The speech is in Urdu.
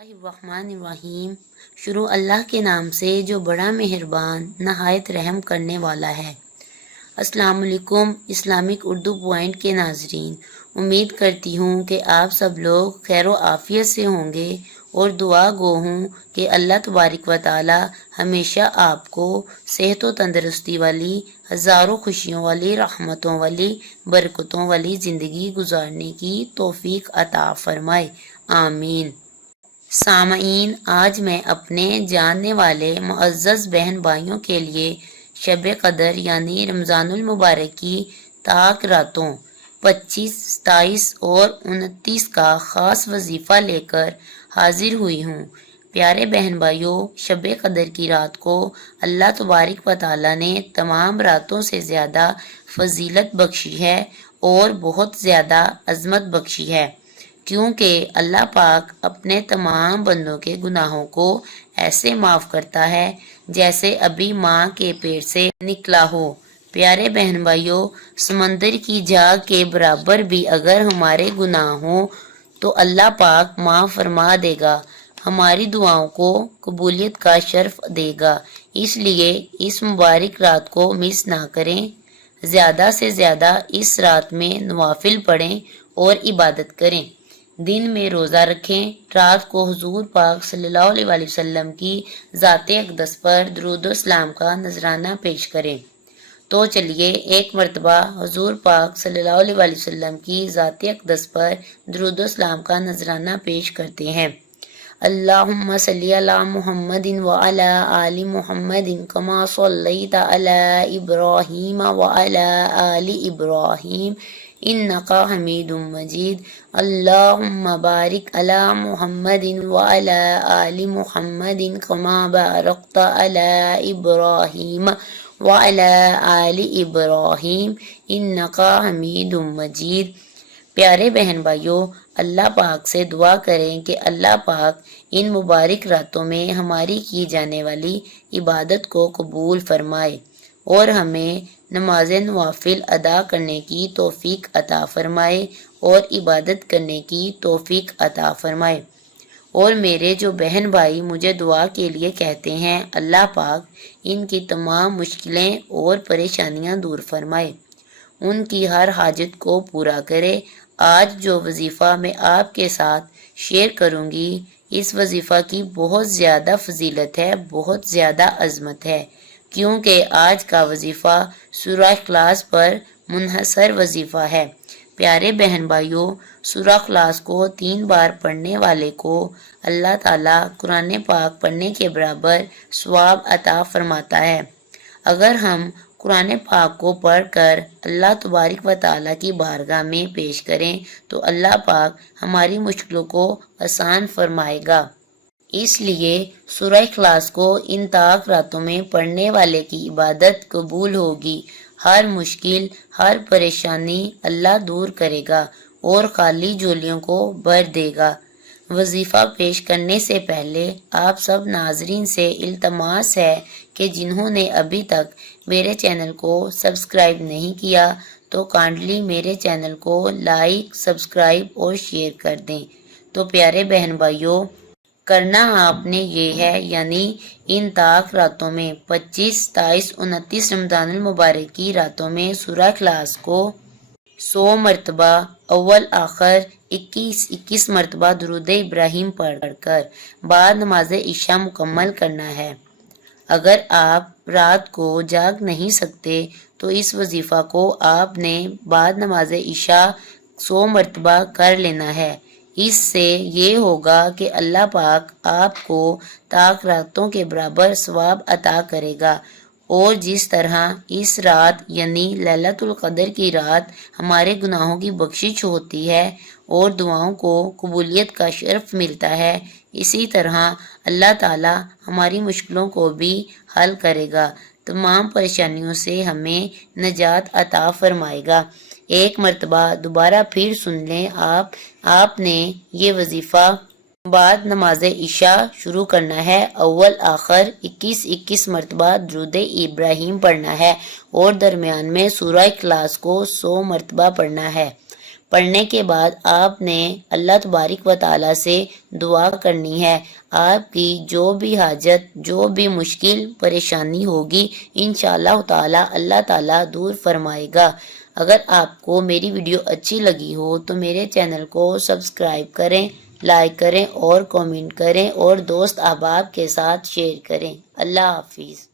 الرحمن الرحیم۔ شروع اللہ کے نام سے جو بڑا مہربان نہایت رحم کرنے والا ہے۔ السلام علیکم اسلامک اردو پوائنٹ کے ناظرین، امید کرتی ہوں کہ آپ سب لوگ خیر و عافیت سے ہوں گے اور دعا گو ہوں کہ اللہ تبارک و تعالی ہمیشہ آپ کو صحت و تندرستی والی، ہزاروں خوشیوں والی، رحمتوں والی، برکتوں والی زندگی گزارنے کی توفیق عطا فرمائے، آمین۔ سامعین، آج میں اپنے جاننے والے معزز بہن بھائیوں کے لیے شب قدر یعنی رمضان المبارک کی طاق راتوں 25، 27 اور 29 کا خاص وظیفہ لے کر حاضر ہوئی ہوں۔ پیارے بہن بھائیوں، شب قدر کی رات کو اللہ تبارک و تعالی نے تمام راتوں سے زیادہ فضیلت بخشی ہے اور بہت زیادہ عظمت بخشی ہے، کیونکہ اللہ پاک اپنے تمام بندوں کے گناہوں کو ایسے معاف کرتا ہے جیسے ابھی ماں کے پیٹ سے نکلا ہو۔ پیارے بہن بھائیوں، سمندر کی جھاگ کے برابر بھی اگر ہمارے گناہ ہوں تو اللہ پاک معاف فرما دے گا، ہماری دعاؤں کو قبولیت کا شرف دے گا۔ اس لیے اس مبارک رات کو مس نہ کریں، زیادہ سے زیادہ اس رات میں نوافل پڑھیں اور عبادت کریں، دن میں روزہ رکھیں، رات کو حضور پاک صلی اللہ علیہ وآلہ وسلم کی ذات اقدس پر درود و سلام کا نذرانہ پیش کریں۔ تو چلیے ایک مرتبہ حضور پاک صلی اللہ علیہ وآلہ وسلم کی ذات اقدس پر درود و سلام کا نذرانہ پیش کرتے ہیں۔ اللہم صلی علی محمد وعلی آل محمد کما صلیت علی ابراہیم وعلی آل ابراہیم انکا حمید مجید۔ اللہم بارک علی محمد وعلی آل محمد کما بارکت علی ابراہیم وعلی آل ابراہیم انکا حمید مجید۔ پیارے بہن بھائیوں، اللہ پاک سے دعا کریں کہ اللہ پاک ان مبارک راتوں میں ہماری کی جانے والی عبادت کو قبول فرمائے اور ہمیں نماز نوافل ادا کرنے کی توفیق عطا فرمائے اور عبادت کرنے کی توفیق عطا فرمائے۔ اور میرے جو بہن بھائی مجھے دعا کے لیے کہتے ہیں، اللہ پاک ان کی تمام مشکلیں اور پریشانیاں دور فرمائے، ان کی ہر حاجت کو پورا کرے۔ آج جو وظیفہ میں آپ کے ساتھ شیئر کروں گی، اس وظیفہ کی بہت زیادہ فضیلت ہے، بہت زیادہ عظمت ہے، کیونکہ آج کا وظیفہ سورہ اخلاص پر منحصر وظیفہ ہے۔ پیارے بہن بھائیوں، سورہ اخلاص کو 3 بار پڑھنے والے کو اللہ تعالیٰ قرآن پاک پڑھنے کے برابر ثواب عطا فرماتا ہے۔ اگر ہم قرآن پاک کو پڑھ کر اللہ تبارک و تعالیٰ کی بارگاہ میں پیش کریں تو اللہ پاک ہماری مشکلوں کو آسان فرمائے گا۔ اس لیے سورہ اخلاص کو ان طاق راتوں میں پڑھنے والے کی عبادت قبول ہوگی، ہر مشکل، ہر پریشانی اللہ دور کرے گا اور خالی جھولیوں کو بھر دے گا۔ وظیفہ پیش کرنے سے پہلے آپ سب ناظرین سے التماس ہے کہ جنہوں نے ابھی تک میرے چینل کو سبسکرائب نہیں کیا تو کائنڈلی میرے چینل کو لائک، سبسکرائب اور شیئر کر دیں۔ تو پیارے بہن بھائیوں، کرنا آپ نے یہ ہے، یعنی ان طاق راتوں میں 25، 27، 29 رمضان المبارک کی راتوں میں سورہ اخلاص کو 100 مرتبہ اول آخر 21 مرتبہ درود ابراہیم پڑھ کر بعد نماز عشاء مکمل کرنا ہے۔ اگر آپ رات کو جاگ نہیں سکتے تو اس وظیفہ کو آپ نے بعد نماز عشاء 100 مرتبہ کر لینا ہے۔ اس سے یہ ہوگا کہ اللہ پاک آپ کو طاق راتوں کے برابر ثواب عطا کرے گا، اور جس طرح اس رات یعنی لیلۃ القدر کی رات ہمارے گناہوں کی بخشش ہوتی ہے اور دعاؤں کو قبولیت کا شرف ملتا ہے، اسی طرح اللہ تعالی ہماری مشکلوں کو بھی حل کرے گا، تمام پریشانیوں سے ہمیں نجات عطا فرمائے گا۔ ایک مرتبہ دوبارہ پھر سن لیں، آپ نے یہ وظیفہ بعد نماز عشاء شروع کرنا ہے، اول آخر 21 مرتبہ درود ابراہیم پڑھنا ہے اور درمیان میں سورہ اخلاص کو 100 مرتبہ پڑھنا ہے۔ پڑھنے کے بعد آپ نے اللہ تبارک و تعالیٰ سے دعا کرنی ہے. آپ کی جو بھی حاجت، جو بھی مشکل پریشانی ہوگی انشاءاللہ تعالیٰ اللہ تعالیٰ دور فرمائے گا. اگر آپ کو میری ویڈیو اچھی لگی ہو تو میرے چینل کو سبسکرائب کریں، لائک کریں اور کامنٹ کریں اور دوست احباب کے ساتھ شیئر کریں. اللہ حافظ.